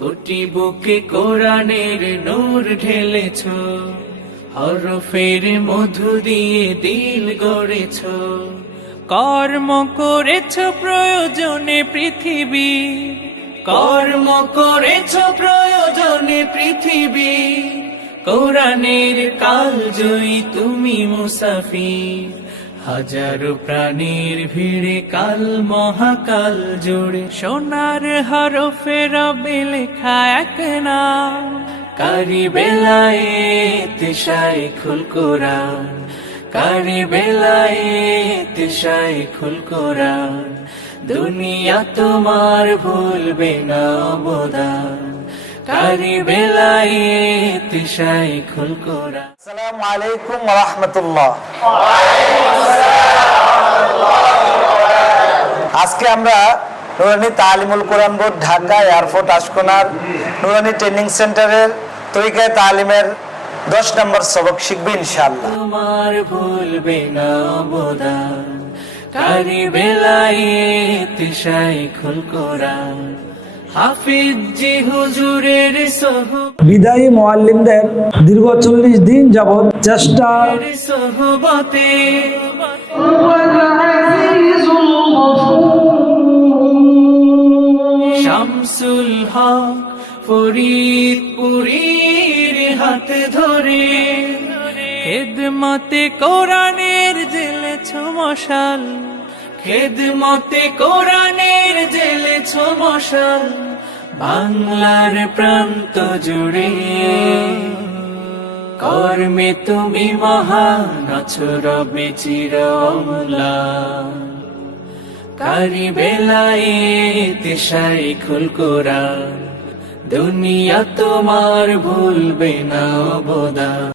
কোটি বুকে কোরআনের নূর ঢেলেছ, হরফের মধু দিয়ে দিল গড়েছ। কর্ম করেছ প্রয়োজনে পৃথিবী, কর্ম করেছ প্রয়োজনে পৃথিবী। কোরআনের কালজয়ী তুমি মুসাফির, হাজারো প্রাণীর ভিড়ে কাল মহাকাল জুড়ে। সোনার হরফে রবে লেখা এক নাম, কারি বেলায়েত শাইখুল কোরআন, কারি বেলায়েত শাইখুল কোরআন। দুনিয়া তোমার ভুলবে না অবদান, কারি বেলায়েত শাইখুল কোরআন। আসসালামু আলাইকুম ওয়া রাহমাতুল্লাহ। আজকে আমরা নুরানি তালিমুল কোরআন বোর্ড ঢাকা এয়ারপোর্ট আশকোনার নুরানি ট্রেনিং সেন্টারের তরিকায়ে তালিমের 10 নম্বর সবক শিখব ইনশাআল্লাহ। তোমার ভুলবে না অবদান, কারি বেলায়েত শাইখুল কোরআন। হাফিজ জি হুজুরের বিদায়ী মুআল্লিমদের দীর্ঘ 40 দিন যাবৎ চেষ্টা সোহবতে শামসুল হক ফরিদপুরীর হাত ধরে খেদমতে কোরআনের জ্বেলেছ মশাল, খেদমতে কোরআনের জ্বেলেছ মশাল। বাংলার প্রান্ত জুড়ে কর্মে তুমি মহান আছো রবে চির অম্লান, কারি বেলায়েত শাইখুল কোরআন। দুনিয়া তোমার ভুলবে না অবদান।